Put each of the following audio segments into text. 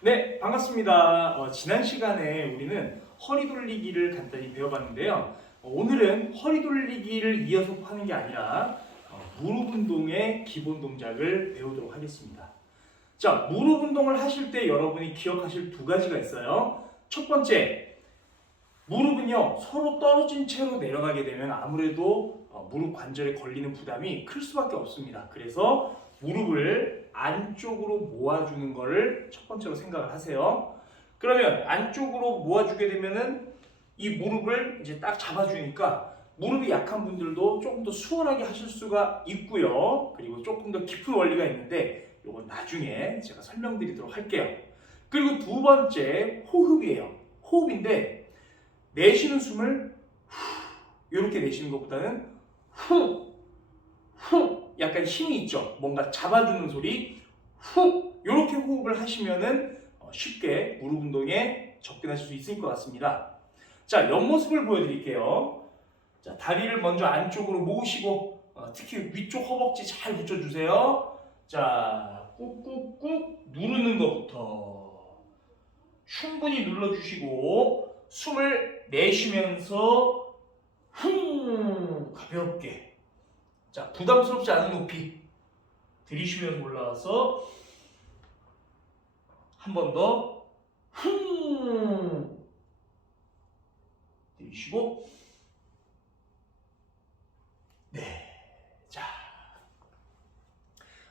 네, 반갑습니다. 어, 지난 시간에 우리는 허리 돌리기를 간단히 배워봤는데요. 어, 오늘은 허리 돌리기를 이어서 하는 게 아니라 어, 무릎 운동의 기본 동작을 배우도록 하겠습니다. 자, 무릎 운동을 하실 때 여러분이 기억하실 두 가지가 있어요. 첫 번째, 무릎은요 서로 떨어진 채로 내려가게 되면 아무래도 어, 무릎 관절에 걸리는 부담이 클 수밖에 없습니다. 그래서 무릎을 안쪽으로 모아주는 거를 첫 번째로 생각을 하세요. 그러면 안쪽으로 모아주게 되면은 이 무릎을 이제 딱 잡아주니까 무릎이 약한 분들도 조금 더 수월하게 하실 수가 있고요. 그리고 조금 더 깊은 원리가 있는데 이건 나중에 제가 설명드리도록 할게요. 그리고 두 번째 호흡이에요. 호흡인데 내쉬는 숨을 후 이렇게 내쉬는 것보다는 후, 후 약간 힘이 있죠. 뭔가 잡아주는 소리 후 이렇게 호흡을 하시면은 어, 쉽게 무릎 운동에 접근하실 수 있을 것 같습니다. 자 옆모습을 보여드릴게요. 자 다리를 먼저 안쪽으로 모으시고 어, 특히 위쪽 허벅지 잘 붙여주세요. 자 꾹꾹꾹 누르는 것부터 충분히 눌러주시고 숨을 내쉬면서 후 가볍게 자 부담스럽지 않은 높이 들이쉬면서 올라와서 한 번 더. 후! 들이쉬고. 네 자.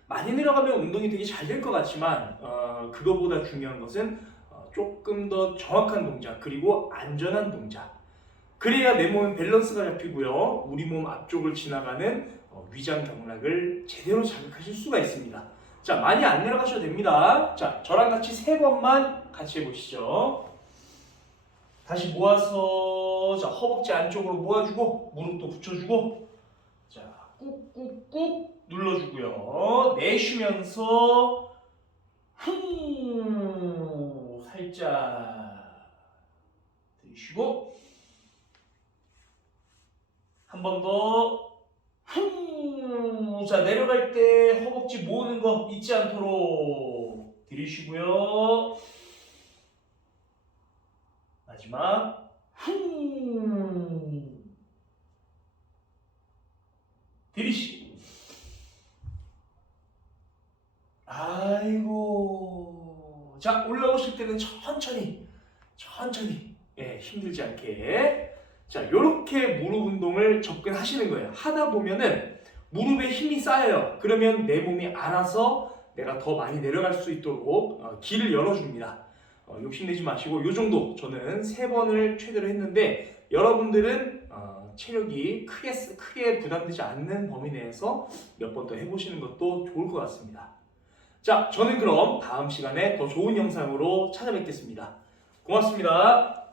많이 내려가면 운동이 되게 잘 될 것 같지만 어, 그거보다 중요한 것은 어, 조금 더 정확한 동작 그리고 안전한 동작. 그래야 내 몸의 밸런스가 잡히고요. 우리 몸 앞쪽을 지나가는 어, 위장 경락을 제대로 자극하실 수가 있습니다. 자 많이 안 내려가셔도 됩니다. 자 저랑 같이 세 번만 같이 해보시죠. 다시 모아서 자 허벅지 안쪽으로 모아주고 무릎도 붙여주고 자 꾹꾹꾹 눌러주고요. 내쉬면서 후 살짝 들이쉬고 한 번 더. 후. 자, 내려갈 때 허벅지 모으는 거 잊지 않도록 들이쉬고요. 마지막. 후. 들이쉬고. 아이고. 자, 올라오실 때는 천천히, 천천히, 예, 힘들지 않게. 자, 이렇게 무릎 운동을 접근하시는 거예요. 하다 보면은 무릎에 힘이 쌓여요. 그러면 내 몸이 알아서 내가 더 많이 내려갈 수 있도록 어, 길을 열어줍니다. 어, 욕심내지 마시고 이 정도 저는 세 번을 최대로 했는데 여러분들은 어, 체력이 크게 쓰- 크게 부담되지 않는 범위 내에서 몇 번 더 해보시는 것도 좋을 것 같습니다. 자, 저는 그럼 다음 시간에 더 좋은 영상으로 찾아뵙겠습니다. 고맙습니다.